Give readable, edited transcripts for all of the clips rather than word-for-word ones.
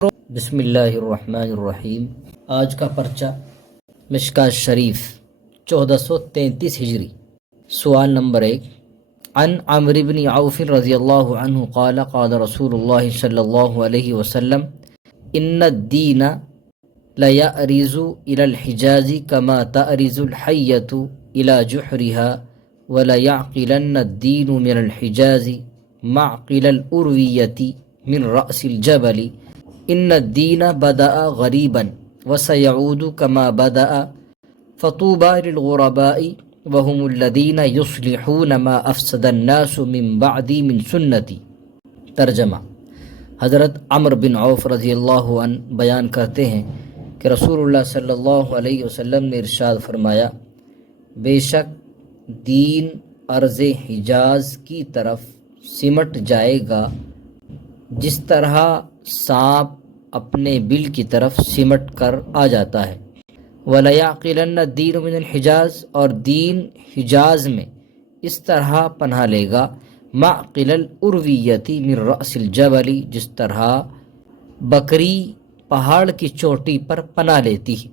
بسم اللہ الرحمن الرحیم۔ آج کا پرچہ مشکاۃ شریف 1433 ہجری۔ سوال نمبر 1، عن عمرو بن عوف رضی اللہ عنہ قال قال رسول اللہ صلی اللہ علیہ وسلم ان الدین لیأرز الى الحجاز كما تأرز الحیۃ الى جحرها وليعقلن الدین من الحجاز معقل الأرویۃ من رأس الجبل ان الدین بدأ غریبا وسيعود كما بدأ فطوبى للغرباء وهم الذین یصلحون ما افسد الناس من بعدی من سنتی۔ ترجمہ: حضرت عمرو بن عوف رضی اللہ عنہ بیان کرتے ہیں کہ رسول اللہ صلی اللہ علیہ وسلم نے ارشاد فرمایا، بے شک دین ارض حجاز کی طرف سمٹ جائے گا جس طرح سانپ اپنے بل کی طرف سمٹ کر آ جاتا ہے۔ وَلَيَعْقِلَنَّ الدِّينُ مِنَ الْحِجَاز، اور دین حجاز میں اس طرح پناہ لے گا، مَعْقِلَ الْأُرْوِيَّةِ مِنْ رَأْسِ الْجَبَلِ، جس طرح بکری پہاڑ کی چوٹی پر پناہ لیتی ہے۔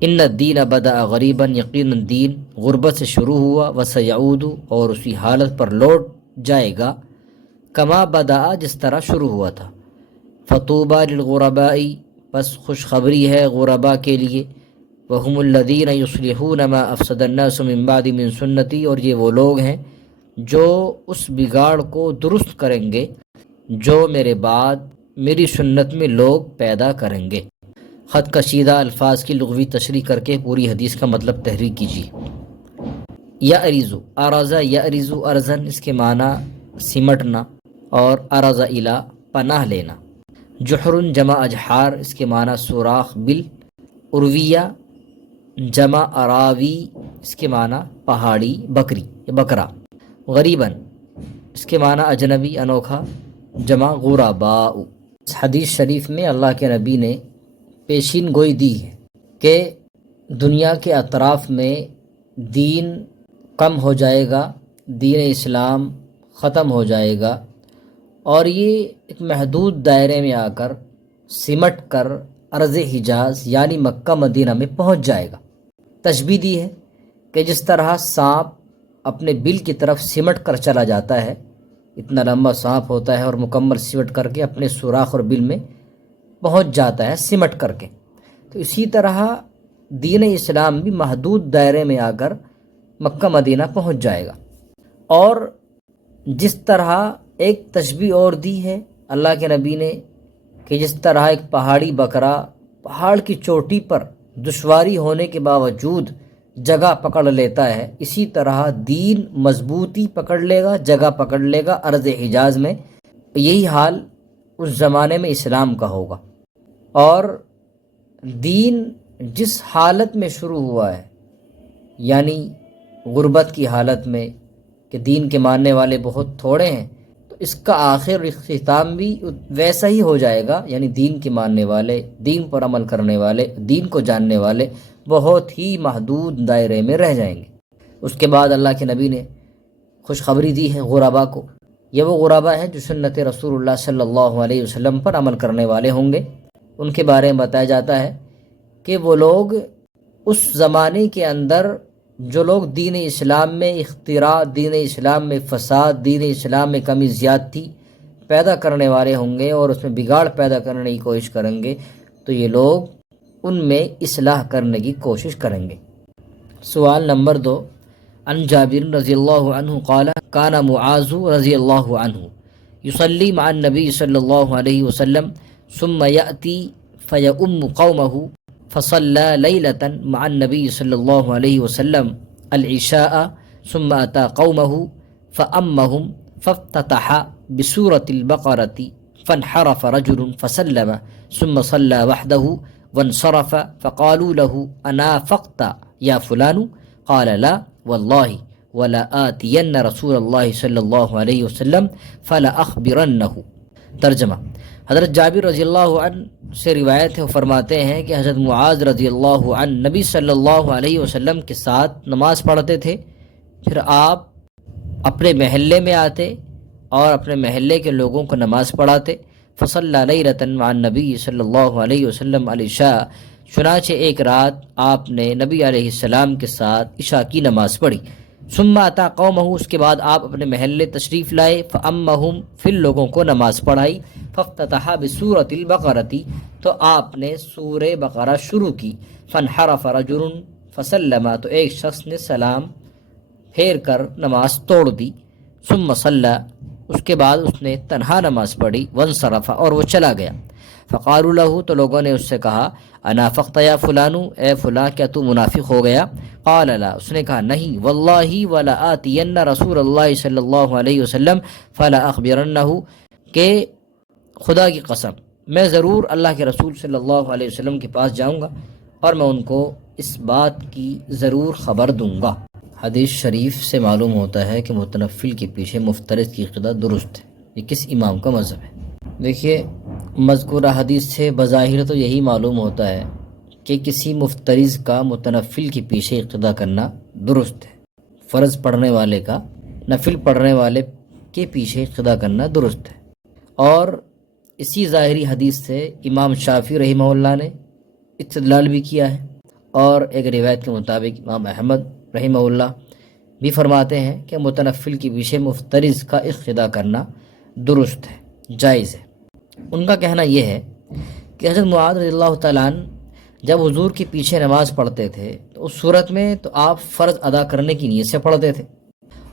ان الدین بدأ غریبا، یقیناً دین غربت سے شروع ہوا، وسیعود، اور اسی حالت پر لوٹ جائے گا، کما بدأ، جس طرح شروع ہوا تھا۔ فطوبى للغرباء، پس خوشخبری ہے غرباء کے لیے، وهم الذین یصلحون ما افسد الناس من بعد من سنتی، اور یہ وہ لوگ ہیں جو اس بگاڑ کو درست کریں گے جو میرے بعد میری سنت میں لوگ پیدا کریں گے۔ خط کشیدہ الفاظ کی لغوی تشریح کر کے پوری حدیث کا مطلب تحریر کیجیے۔ یأرز، ارز یأرز ارزن، اس کے معنی سمٹنا، اور ارز الی، پناہ لینا۔ جحر جمع اجحار، اس کے معنی سوراخ بل۔ ارویہ جمع اراوی، اس کے معنی پہاڑی بکری یا بکرا۔ غریباً، اس کے معنی اجنبی انوکھا، جمع غرباء۔ اس حدیث شریف میں اللہ کے نبی نے پیشین گوئی دی ہے کہ دنیا کے اطراف میں دین کم ہو جائے گا، دین اسلام ختم ہو جائے گا، اور یہ ایک محدود دائرے میں آ کر سمٹ کر ارض حجاز یعنی مکہ مدینہ میں پہنچ جائے گا۔ تشبیہ دی ہے کہ جس طرح سانپ اپنے بل کی طرف سمٹ کر چلا جاتا ہے، اتنا لمبا سانپ ہوتا ہے اور مکمل سمٹ کر کے اپنے سوراخ اور بل میں پہنچ جاتا ہے سمٹ کر کے، تو اسی طرح دین اسلام بھی محدود دائرے میں آ کر مکہ مدینہ پہنچ جائے گا۔ اور جس طرح ایک تشبیہ اور دی ہے اللہ کے نبی نے کہ جس طرح ایک پہاڑی بکرا پہاڑ کی چوٹی پر دشواری ہونے کے باوجود جگہ پکڑ لیتا ہے، اسی طرح دین مضبوطی پکڑ لے گا، جگہ پکڑ لے گا ارض حجاز میں۔ یہی حال اس زمانے میں اسلام کا ہوگا، اور دین جس حالت میں شروع ہوا ہے، یعنی غربت کی حالت میں کہ دین کے ماننے والے بہت تھوڑے ہیں، تو اس کا آخر اختتام بھی ویسا ہی ہو جائے گا، یعنی دین کے ماننے والے، دین پر عمل کرنے والے، دین کو جاننے والے بہت ہی محدود دائرے میں رہ جائیں گے۔ اس کے بعد اللہ کے نبی نے خوشخبری دی ہے غرباء کو۔ یہ وہ غرباء ہیں جو سنت رسول اللہ صلی اللہ علیہ وسلم پر عمل کرنے والے ہوں گے۔ ان کے بارے میں بتایا جاتا ہے کہ وہ لوگ اس زمانے کے اندر جو لوگ دین اسلام میں اختراع، دین اسلام میں فساد، دین اسلام میں کمی زیادتی پیدا کرنے والے ہوں گے اور اس میں بگاڑ پیدا کرنے کی کوشش کریں گے، تو یہ لوگ ان میں اصلاح کرنے کی کوشش کریں گے۔ سوال نمبر 2، عن جابر رضی اللہ عنہ قال کان معاذ رضی اللہ عنہ یصلی مع النبی صلی اللہ علیہ وسلم ثم یأتی فیؤم قومہ فصلى ليلة مع النبي صلى الله عليه وسلم العشاء ثم أتى قومه فأمهم فافتتح بسورة البقرة فانحرف رجل فسلم ثم صلى وحده وانصرف فقالوا له أنافقت يا فلان قال لا والله ولا آتين رسول الله صلى الله عليه وسلم فلا أخبرنه۔ ترجمہ: حضرت جابر رضی اللہ عنہ سے روایت ہے، وہ فرماتے ہیں کہ حضرت معاذ رضی اللہ عنہ نبی صلی اللہ علیہ وسلم کے ساتھ نماز پڑھتے تھے، پھر آپ اپنے محلے میں آتے اور اپنے محلے کے لوگوں کو نماز پڑھاتے۔ فصلی لیلۃ مع النبی صلی اللہ علیہ وسلم العشاء، چنانچہ ایک رات آپ نے نبی علیہ السلام کے ساتھ عشاء کی نماز پڑھی۔ ثم اتی قومہ، اس کے بعد آپ اپنے محلے تشریف لائے، فامہم، پھر لوگوں کو نماز پڑھائی، فافتتح بسورۃ البقرہ، تو آپ نے سورہ بقرہ شروع کی، فانحرف رجل فسلم، تو ایک شخص نے سلام پھیر کر نماز توڑ دی، ثم صلی، اس کے بعد اس نے تنہا نماز پڑھی، وانصرف، اور وہ چلا گیا۔ فقالوا له، تو لوگوں نے اس سے کہا، انافقت یا فلانو، اے فلاں کیا تو منافق ہو گیا؟ قال لا، اس نے کہا نہیں، واللہ ولا آتین رسول اللہ صلی اللہ علیہ وسلم فلا اخبرنہ، کہ خدا کی قسم میں ضرور اللہ کے رسول صلی اللہ علیہ وسلم کے پاس جاؤں گا اور میں ان کو اس بات کی ضرور خبر دوں گا۔ حدیث شریف سے معلوم ہوتا ہے کہ متنفل کے پیچھے مفترض کی اقتداء درست ہے۔ یہ کس امام کا مذہب ہے؟ دیکھیے، مذکورہ حدیث سے بظاہر تو یہی معلوم ہوتا ہے کہ کسی مفترض کا متنفل کے پیچھے اقتداء کرنا درست ہے، فرض پڑھنے والے کا نفل پڑھنے والے کے پیچھے اقتداء کرنا درست ہے۔ اور اسی ظاہری حدیث سے امام شافعی رحمہ اللہ نے استدلال بھی کیا ہے، اور ایک روایت کے مطابق امام احمد رحمہ اللہ بھی فرماتے ہیں کہ متنفل کے پیچھے مفترض کا اقتداء کرنا درست ہے، جائز ہے۔ ان کا کہنا یہ ہے کہ حضرت معاذ رضی اللہ تعالیٰ عنہ جب حضور کے پیچھے نماز پڑھتے تھے تو اس صورت میں تو آپ فرض ادا کرنے کی نیت سے پڑھتے تھے،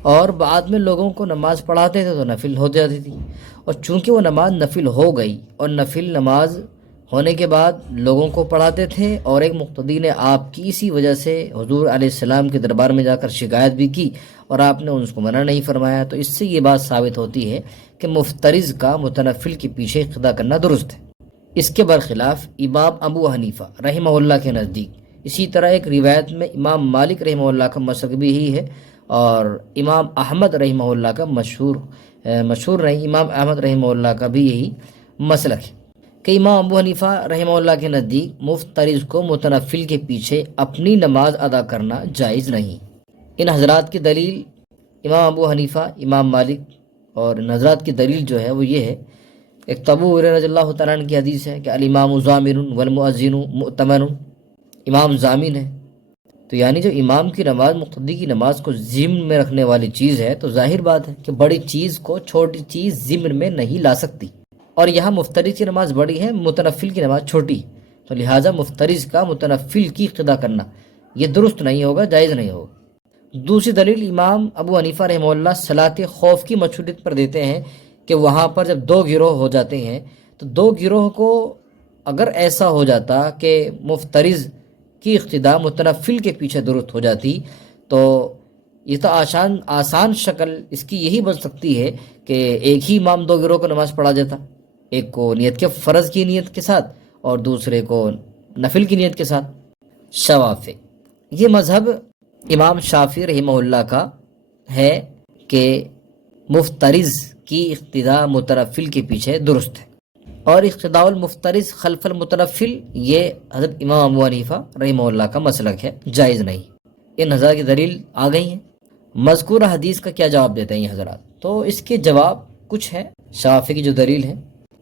اور بعد میں لوگوں کو نماز پڑھاتے تھے تو نفل ہو جاتی تھی، اور چونکہ وہ نماز نفل ہو گئی اور نفل نماز ہونے کے بعد لوگوں کو پڑھاتے تھے، اور ایک مقتدی نے آپ کی اسی وجہ سے حضور علیہ السلام کے دربار میں جا کر شکایت بھی کی اور آپ نے اس کو منع نہیں فرمایا، تو اس سے یہ بات ثابت ہوتی ہے کہ مفترض کا متنفل کے پیچھے اقتداء کرنا درست ہے۔ اس کے برخلاف امام ابو حنیفہ رحمہ اللہ کے نزدیک، اسی طرح ایک روایت میں امام مالک رحمہ اللہ کا مسلک بھی ہی ہے، اور امام احمد رحمہ اللہ کا مشہور نہیں، امام احمد رحمہ اللہ کا بھی یہی مسلک ہے کہ امام ابو حنیفہ رحمہ اللہ کے نزدیک مفترض کو متنفل کے پیچھے اپنی نماز ادا کرنا جائز نہیں۔ ان حضرات کی دلیل، امام ابو حنیفہ، امام مالک، اور ان حضرات کی دلیل جو ہے وہ یہ ہے، ایک ابو ہریرہ رضی اللہ تعالیٰ عنہ کی حدیث ہے کہ الامام ضامن والمؤذن مؤتمن، امام ضامن ہے، تو یعنی جو امام کی نماز مقتدی کی نماز کو ضمن میں رکھنے والی چیز ہے، تو ظاہر بات ہے کہ بڑی چیز کو چھوٹی چیز ضمن میں نہیں لا سکتی، اور یہاں مفترض کی نماز بڑی ہے، متنفل کی نماز چھوٹی، تو لہٰذا مفترض کا متنفل کی اقتداء کرنا یہ درست نہیں ہوگا، جائز نہیں ہوگا۔ دوسری دلیل امام ابو حنیفہ رحمہ اللہ صلاۃ خوف کی مشروعیت پر دیتے ہیں کہ وہاں پر جب دو گروہ ہو جاتے ہیں تو دو گروہ کو اگر ایسا ہو جاتا کہ مفترض کی اقتداء متنفل کے پیچھے درست ہو جاتی، تو یہ تو آسان شکل اس کی یہی بن سکتی ہے کہ ایک ہی امام دو گروہ کو نماز پڑھا دیتا، ایک کو نیت کے فرض کی نیت کے ساتھ اور دوسرے کو نفل کی نیت کے ساتھ۔ شوافع، یہ مذہب امام شافعی رحمہ اللہ کا ہے کہ مفترض کی اقتداء متنفل کے پیچھے درست ہے، اور اقتداء المفترض خلف المتنفل یہ حضرت امام ابو حنیفہ رحمہ اللہ کا مسلک ہے، جائز نہیں۔ ان حضرات کی دلیل آ گئی ہیں۔ مذکورہ حدیث کا کیا جواب دیتے ہیں یہ حضرات؟ تو اس کے جواب کچھ ہے۔ شافعی کی جو دلیل ہے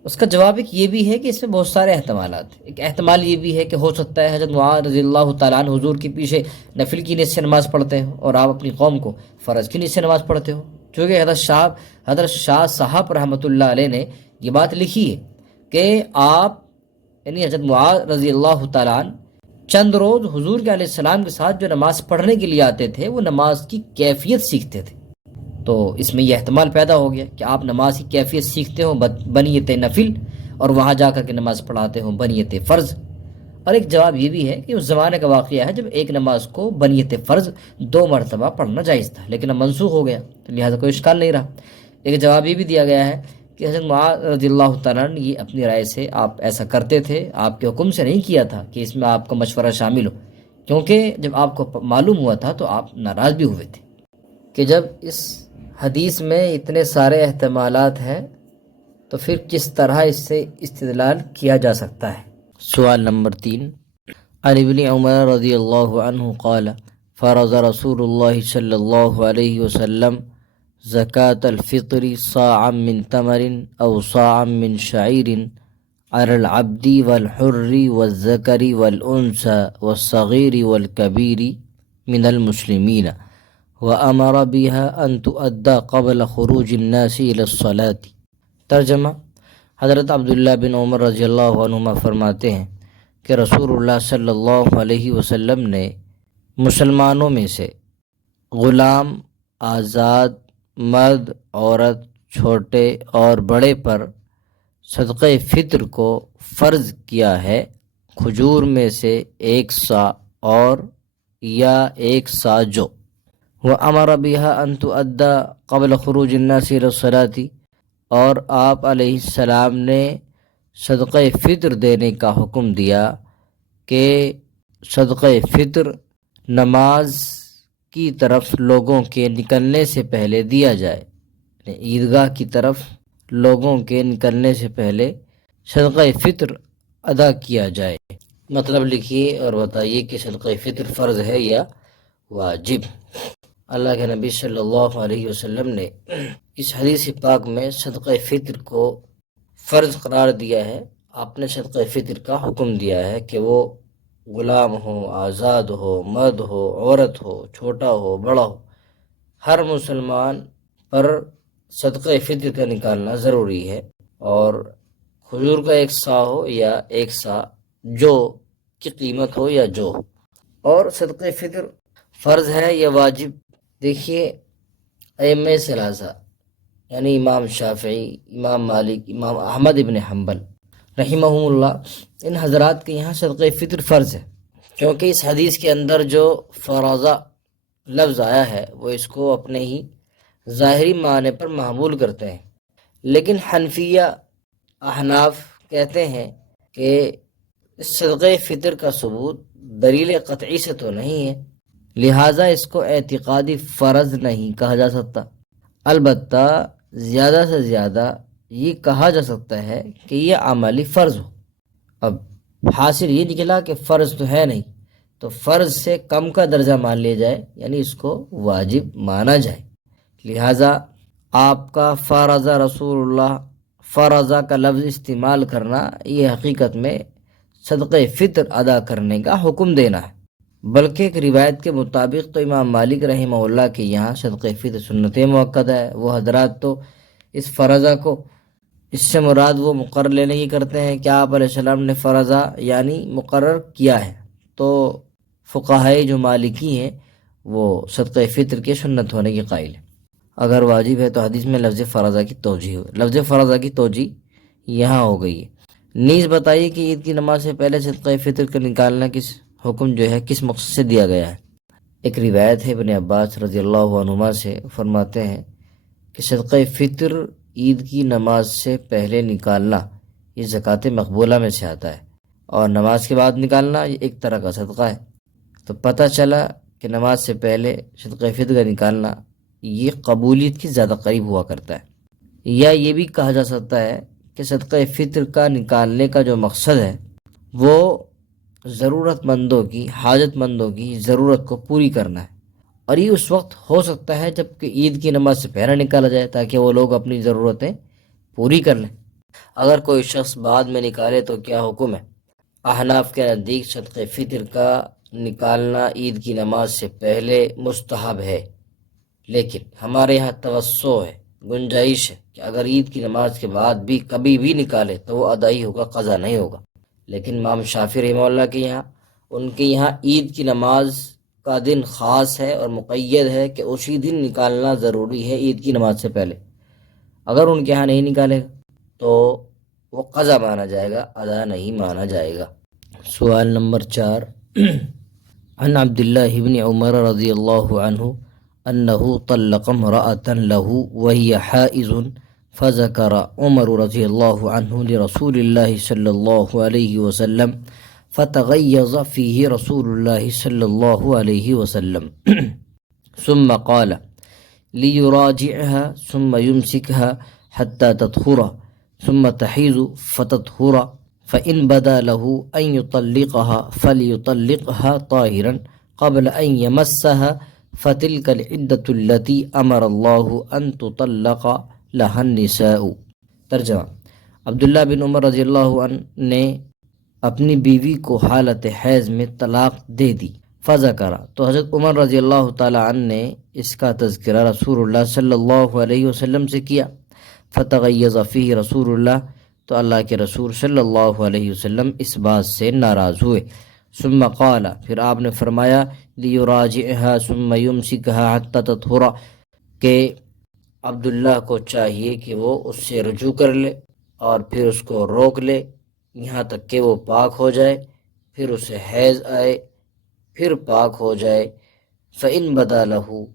اس کا جواب ایک یہ بھی ہے کہ اس میں بہت سارے احتمالات ہیں۔ ایک احتمال یہ بھی ہے کہ ہو سکتا ہے حضرت معاذ رضی اللہ تعالیٰ عنہ حضور کے پیچھے نفل کی نیت سے نماز پڑھتے ہو اور آپ اپنی قوم کو فرض کی نیت سے نماز پڑھتے ہو، چونکہ حضرت شاہ صاحب رحمۃ اللہ علیہ نے یہ بات لکھی ہے کہ آپ یعنی حضرت معاذ رضی اللہ تعالیٰ عنہ چند روز حضور کے علیہ السلام کے ساتھ جو نماز پڑھنے کے لیے آتے تھے وہ نماز کی کیفیت سیکھتے تھے، تو اس میں یہ احتمال پیدا ہو گیا کہ آپ نماز کی کیفیت سیکھتے ہوں بنیت نفل اور وہاں جا کر کے نماز پڑھاتے ہوں بنیت فرض۔ اور ایک جواب یہ بھی ہے کہ اس زمانے کا واقعہ ہے جب ایک نماز کو بنیت فرض 2 مرتبہ پڑھنا جائز تھا، لیکن اب منسوخ ہو گیا تو لہٰذا کوئی اشکال نہیں رہا۔ ایک جواب یہ بھی دیا گیا ہے کہ حضرت معاذ رضی اللہ تعالیٰ نے یہ اپنی رائے سے آپ ایسا کرتے تھے، آپ کے حکم سے نہیں کیا تھا کہ اس میں آپ کا مشورہ شامل ہو، کیونکہ جب آپ کو معلوم ہوا تھا تو آپ ناراض بھی ہوئے تھے کہ جب اس حدیث میں اتنے سارے احتمالات ہیں تو پھر کس طرح اس سے استدلال کیا جا سکتا ہے۔ سوال نمبر 3، عن ابن عمر رضی اللہ عنہ قال فرض رسول اللہ صلی اللہ علیہ وسلم زکاة الفطر صاعا من تمر او صاعا من شعیر على العبد والحر والذکر والانثى والصغیر والکبیر من المسلمین وامر بها ان تؤدى قبل خروج الناس الى الصلاة۔ ترجمہ: حضرت عبداللہ بن عمر رضی اللہ عنہما فرماتے ہیں کہ رسول اللہ صلی اللہ علیہ وسلم نے مسلمانوں میں سے غلام، آزاد، مرد، عورت، چھوٹے اور بڑے پر صدقہ فطر کو فرض کیا ہے، کھجور میں سے 1 صاع اور یا 1 صاع جو۔ وَأَمَرَ بِهَا أَن تُؤَدَّى قَبْلَ خُرُوجِ النَّاسِ إِلَى الصَّلَاةِ، اور آپ علیہ السلام نے صدقہ فطر دینے کا حکم دیا کہ صدقہ فطر نماز کی طرف لوگوں کے نکلنے سے پہلے دیا جائے، عیدگاہ کی طرف لوگوں کے نکلنے سے پہلے صدقہ فطر ادا کیا جائے۔ مطلب لکھیے اور بتائیے کہ صدقہ فطر فرض ہے یا واجب۔ اللہ کے نبی صلی اللہ علیہ وسلم نے اس حدیث پاک میں صدقہ فطر کو فرض قرار دیا ہے۔ آپ نے صدقہ فطر کا حکم دیا ہے کہ وہ غلام ہو، آزاد ہو، مرد ہو، عورت ہو، چھوٹا ہو، بڑا ہو، ہر مسلمان پر صدقہ فطر کا نکالنا ضروری ہے، اور کھجور کا 1 صاع ہو یا 1 صاع جو کی قیمت ہو یا جو ہو۔ اور صدقہ فطر فرض ہے یا واجب؟ دیکھیے، ائمہ ثلاثہ یعنی امام شافعی، امام مالک، امام احمد ابن حنبل رحمہم اللہ، ان حضرات کے یہاں صدقہ فطر فرض ہے، کیونکہ اس حدیث کے اندر جو فرضہ لفظ آیا ہے وہ اس کو اپنے ہی ظاہری معنی پر محمول کرتے ہیں۔ لیکن حنفیہ، احناف کہتے ہیں کہ اس صدقہ فطر کا ثبوت دلیل قطعی سے تو نہیں ہے، لہٰذا اس کو اعتقادی فرض نہیں کہا جا سکتا۔ البتہ زیادہ سے زیادہ یہ کہا جا سکتا ہے کہ یہ عملی فرض ہو۔ اب حاصل یہ نکلا کہ فرض تو ہے نہیں، تو فرض سے کم کا درجہ مان لیا جائے، یعنی اس کو واجب مانا جائے۔ لہٰذا آپ کا فرض رسول اللہ، فرض کا لفظ استعمال کرنا یہ حقیقت میں صدقہ فطر ادا کرنے کا حکم دینا ہے۔ بلکہ ایک روایت کے مطابق تو امام مالک رحمہ اللہ کے یہاں صدقہ فطر سنت موقدہ ہے۔ وہ حضرات تو اس فرضہ کو، اس سے مراد وہ مقرر نہیں کرتے ہیں کہ آپ علیہ السلام نے فرضہ یعنی مقرر کیا ہے، تو فقہائے جو مالکی ہیں وہ صدقہ فطر کے سنت ہونے کے قائل ہیں۔ اگر واجب ہے تو حدیث میں لفظ فرضہ کی توجیہ ہو، لفظ فرضہ کی توجیہ یہاں ہو گئی ہے۔ نیز بتائیے کہ عید کی نماز سے پہلے صدقہ فطر کا نکالنا کس حکم جو ہے کس مقصد سے دیا گیا ہے؟ ایک روایت ہے ابن عباس رضی اللہ عنہما سے، فرماتے ہیں کہ صدقہ فطر عید کی نماز سے پہلے نکالنا یہ زکوٰۃ مقبولہ میں سے آتا ہے، اور نماز کے بعد نکالنا یہ ایک طرح کا صدقہ ہے۔ تو پتہ چلا کہ نماز سے پہلے صدقہ فطر کا نکالنا یہ قبولیت کی زیادہ قریب ہوا کرتا ہے۔ یا یہ بھی کہا جا سکتا ہے کہ صدقہ فطر کا نکالنے کا جو مقصد ہے وہ ضرورت مندوں کی، حاجت مندوں کی ضرورت کو پوری کرنا ہے، اور یہ اس وقت ہو سکتا ہے جب کہ عید کی نماز سے پہلے نکالا جائے تاکہ وہ لوگ اپنی ضرورتیں پوری کر لیں۔ اگر کوئی شخص بعد میں نکالے تو کیا حکم ہے؟ احناف کے نزدیک صدقہ فطر کا نکالنا عید کی نماز سے پہلے مستحب ہے، لیکن ہمارے یہاں توسع ہے، گنجائش ہے کہ اگر عید کی نماز کے بعد بھی کبھی بھی نکالے تو وہ ادائی ہوگا، قضا نہیں ہوگا۔ لیکن امام شافعی رحمہ اللہ کے یہاں، ان کے یہاں عید کی نماز کا دن خاص ہے اور مقید ہے کہ اسی دن نکالنا ضروری ہے عید کی نماز سے پہلے۔ اگر ان کے یہاں نہیں نکالے گا تو وہ قضا مانا جائے گا، ادا نہیں مانا جائے گا۔ سوال نمبر 4، عن عبداللہ بن عمر رضی اللہ عنہ انه طلق امرأة له وهي حائض فذكر عمر رضی اللہ عنہ لرسول اللہ صلی اللہ علیہ وسلم فتغيظ فيه رسول الله صلی اللہ علیہ وسلم ثم قال ليراجعها ثم يمسكها حتى تطهر ثم تحيض فتطهر فإن بدا له أن يطلقها فليطلقها طاهرا قبل أن يمسها فتلك العدة التي امر اللہ ان تطلق لها النساء۔ ترجمہ: عبداللہ بن عمر رضی اللہ عنہ نے اپنی بیوی کو حالت حیض میں طلاق دے دی۔ فذکر، تو حضرت عمر رضی اللہ تعالی عنہ نے اس کا تذکرہ رسول اللہ صلی اللہ علیہ وسلم سے کیا۔ فتغیظ فیہ رسول اللہ، تو اللہ کے رسول صلی اللہ علیہ وسلم اس بات سے ناراض ہوئے۔ ثم قال، پھر آپ نے فرمایا، لیراجعها ثم یمسکها حتی تطہر، کہ عبداللہ کو چاہیے کہ وہ اس سے رجوع کر لے اور پھر اس کو روک لے یہاں تک کہ وہ پاک ہو جائے، پھر اسے حیض آئے، پھر پاک ہو جائے۔ فَإِن بَدَا لَهُ،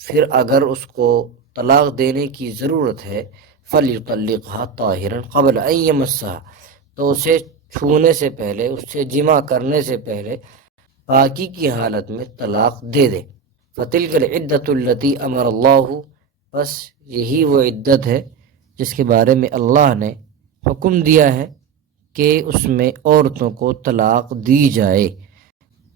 پھر اگر اس کو طلاق دینے کی ضرورت ہے، فَلْيُطَلِّقْهَا طَاهِرًا قَبْلَ أَن يَمَسَّهَا، تو اسے چھونے سے پہلے، اس سے جمع کرنے سے پہلے پاکی کی حالت میں طلاق دے دے۔ فَتِلْكَ الْعِدَّةُ الَّتِي أَمَرَ اللَّهُ، بس یہی وہ عدت ہے جس کے بارے میں اللہ نے حکم دیا ہے کہ اس میں عورتوں کو طلاق دی جائے۔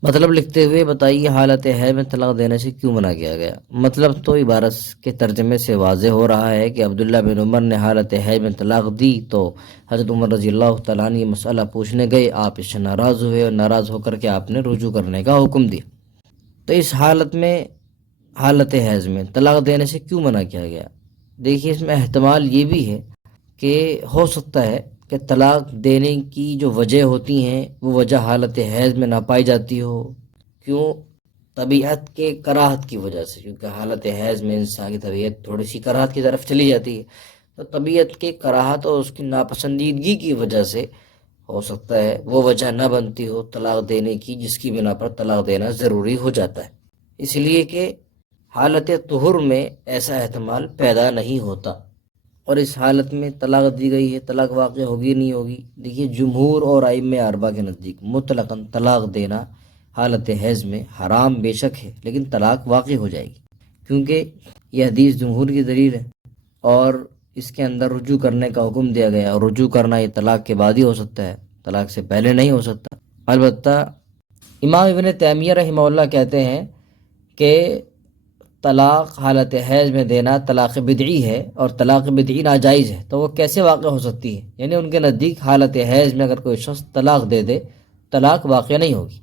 مطلب لکھتے ہوئے بتائیے حالت حیض میں طلاق دینے سے کیوں منع کیا گیا؟ مطلب تو عبارت کے ترجمے سے واضح ہو رہا ہے کہ عبداللہ بن عمر نے حالت حیض میں طلاق دی تو حضرت عمر رضی اللہ تعالیٰ عنہ یہ مسئلہ پوچھنے گئے، آپ اس سے ناراض ہوئے اور ناراض ہو کر کے آپ نے رجوع کرنے کا حکم دیا۔ تو اس حالت میں، حالت حیض میں طلاق دینے سے کیوں منع کیا گیا؟ دیکھیے اس میں احتمال یہ بھی ہے کہ ہو سکتا ہے کہ طلاق دینے کی جو وجہ ہوتی ہیں وہ وجہ حالت حیض میں نہ پائی جاتی ہو۔ کیوں؟ طبیعت کے کراہت کی وجہ سے، کیونکہ حالت حیض میں انسان کی طبیعت تھوڑی سی کراہت کی طرف چلی جاتی ہے، تو طبیعت کے کراہت اور اس کی ناپسندیدگی کی وجہ سے ہو سکتا ہے وہ وجہ نہ بنتی ہو طلاق دینے کی، جس کی بنا پر طلاق دینا ضروری ہو جاتا ہے، اس لیے کہ حالت طہر میں ایسا احتمال پیدا نہیں ہوتا۔ اور اس حالت میں طلاق دی گئی ہے، طلاق واقع ہوگی نہیں ہوگی؟ دیکھیے جمہور اور ائمہ اربعہ کے نزدیک مطلقاً طلاق دینا حالت حیض میں حرام بے شک ہے، لیکن طلاق واقع ہو جائے گی، کیونکہ یہ حدیث جمہور کی دلیل ہے اور اس کے اندر رجوع کرنے کا حکم دیا گیا، اور رجوع کرنا یہ طلاق کے بعد ہی ہو سکتا ہے، طلاق سے پہلے نہیں ہو سکتا۔ البتہ امام ابن تیمیہ رحمہ اللہ کہتے ہیں کہ طلاق حالت حیض میں دینا طلاق بدعی ہے، اور طلاق بدعی ناجائز ہے، تو وہ کیسے واقع ہو سکتی ہے؟ یعنی ان کے نزدیک حالت حیض میں اگر کوئی شخص طلاق دے دے، طلاق واقع نہیں ہوگی۔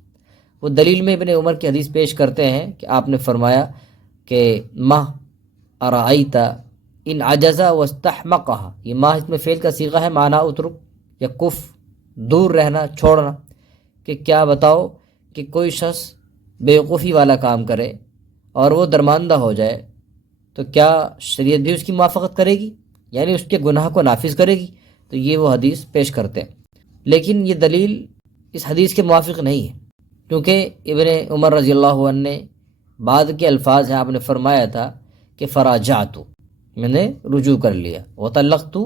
وہ دلیل میں ابن عمر کی حدیث پیش کرتے ہیں کہ آپ نے فرمایا کہ ماہ ارائیت ان عجزا واستحمقها، یہ ماہ اس میں فعل کا صیغہ ہے، معنی اترک یا کف، دور رہنا، چھوڑنا، کہ کیا بتاؤ کہ کوئی شخص بیوقوفی والا کام کرے اور وہ درماندہ ہو جائے تو کیا شریعت بھی اس کی موافقت کرے گی؟ یعنی اس کے گناہ کو نافذ کرے گی؟ تو یہ وہ حدیث پیش کرتے ہیں، لیکن یہ دلیل اس حدیث کے موافق نہیں ہے، کیونکہ ابن عمر رضی اللہ عنہ نے بعد کے الفاظ ہیں، آپ نے فرمایا تھا کہ فراجعت، میں نے رجوع کر لیا، وطلقت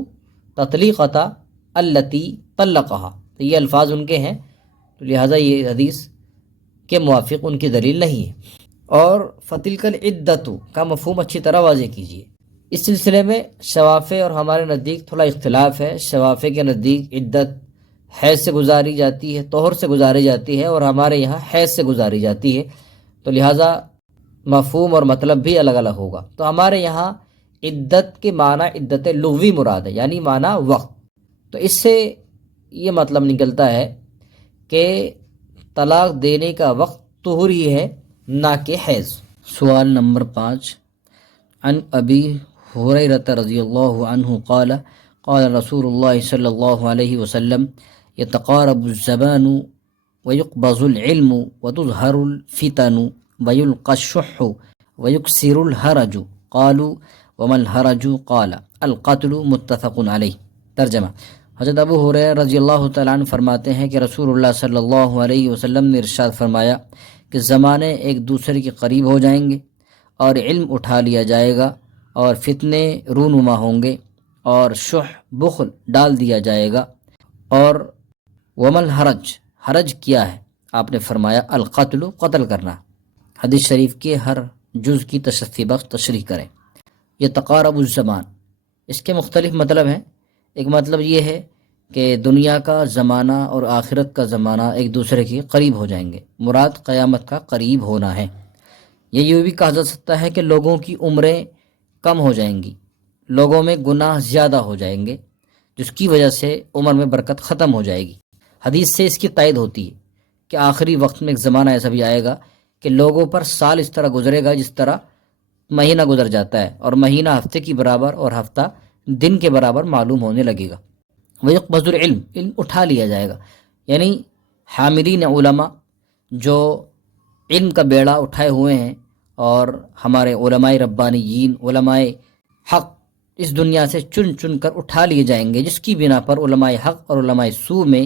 تطلیقۃ التی طلقها، تو یہ الفاظ ان کے ہیں، تو لہٰذا یہ حدیث کے موافق ان کی دلیل نہیں ہے۔ اور فتلک العدۃ کا مفہوم اچھی طرح واضح کیجیے۔ اس سلسلے میں شوافع اور ہمارے نزدیک تھوڑا اختلاف ہے۔ شوافع کے نزدیک عدت حیض سے گزاری جاتی ہے، طہر سے گزاری جاتی ہے، اور ہمارے یہاں حیض سے گزاری جاتی ہے، تو لہٰذا مفہوم اور مطلب بھی الگ الگ ہوگا۔ تو ہمارے یہاں عدت کے معنی عدت لغوی مراد ہے، یعنی معنی وقت، تو اس سے یہ مطلب نکلتا ہے کہ طلاق دینے کا وقت طہر ہی ہے، نہ کہ حیض۔ سوال نمبر 5، عن ابی ہریرہ رضی اللہ عنہ قال قال رسول اللہ صلی اللہ علیہ وسلم یتقارب الزمان ویقبض العلم وتظہر الفتن ویلقى الشح ویکسر الحرج قالوا وما الحرج قال القتل متفق علیہ۔ ترجمہ: حضرت ابو ہریرہ رضی اللہ تعالیٰ عنہ فرماتے ہیں کہ رسول اللہ صلی اللہ علیہ وسلم نے ارشاد فرمایا کہ زمانے ایک دوسرے کے قریب ہو جائیں گے اور علم اٹھا لیا جائے گا اور فتنے رونما ہوں گے اور شح بخل ڈال دیا جائے گا۔ اور ومل حرج، حرج کیا ہے؟ آپ نے فرمایا القتل، قتل کرنا۔ حدیث شریف کے ہر جز کی تشفی بخش تشریح کریں۔ یہ تقارب الزمان، اس کے مختلف مطلب ہیں۔ ایک مطلب یہ ہے کہ دنیا کا زمانہ اور آخرت کا زمانہ ایک دوسرے کے قریب ہو جائیں گے، مراد قیامت کا قریب ہونا ہے۔ یہ یوں بھی کہا جا سکتا ہے کہ لوگوں کی عمریں کم ہو جائیں گی، لوگوں میں گناہ زیادہ ہو جائیں گے، جس کی وجہ سے عمر میں برکت ختم ہو جائے گی۔ حدیث سے اس کی تائید ہوتی ہے کہ آخری وقت میں ایک زمانہ ایسا بھی آئے گا کہ لوگوں پر سال اس طرح گزرے گا جس طرح مہینہ گزر جاتا ہے، اور مہینہ ہفتے کی برابر اور ہفتہ دن کے برابر معلوم ہونے لگے گا۔ وَيُقْبَضُ الْعِلْم، علم اٹھا لیا جائے گا، یعنی حاملین علماء جو علم کا بیڑا اٹھائے ہوئے ہیں، اور ہمارے علماء ربانیین، علماء حق اس دنیا سے چن چن کر اٹھا لیے جائیں گے، جس کی بنا پر علماء حق اور علماء سو میں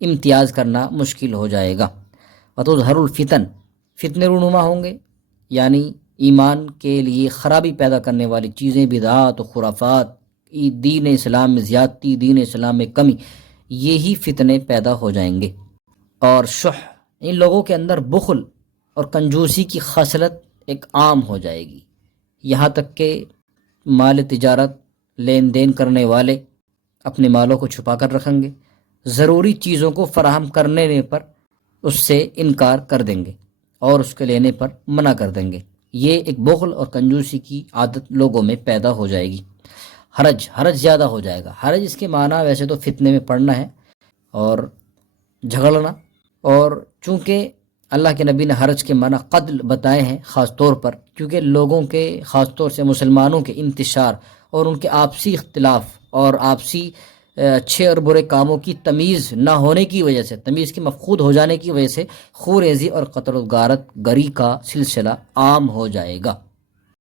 امتیاز کرنا مشکل ہو جائے گا۔ وَتُظْهَرُ الْفِتَن، فتنے رونما ہوں گے، یعنی ایمان کے لیے خرابی پیدا کرنے والی چیزیں، بدعات و خرافات، دین اسلام میں زیادتی، دین اسلام میں کمی، یہی فتنے پیدا ہو جائیں گے۔ اور شح، ان لوگوں کے اندر بخل اور کنجوسی کی خصلت ایک عام ہو جائے گی، یہاں تک کہ مال تجارت لین دین کرنے والے اپنے مالوں کو چھپا کر رکھیں گے، ضروری چیزوں کو فراہم کرنے پر اس سے انکار کر دیں گے اور اس کے لینے پر منع کر دیں گے۔ یہ ایک بخل اور کنجوسی کی عادت لوگوں میں پیدا ہو جائے گی۔ حرج زیادہ ہو جائے گا۔ حرج اس کے معنی ویسے تو فتنے میں پڑنا ہے اور جھگڑنا، اور چونکہ اللہ کے نبی نے حرج کے معنی قتل بتائے ہیں خاص طور پر، کیونکہ لوگوں کے خاص طور سے مسلمانوں کے انتشار اور ان کے آپسی اختلاف اور آپسی اچھے اور برے کاموں کی تمیز نہ ہونے کی وجہ سے، تمیز کے مفقود ہو جانے کی وجہ سے خوریزی اور قتل و غارت گری کا سلسلہ عام ہو جائے گا۔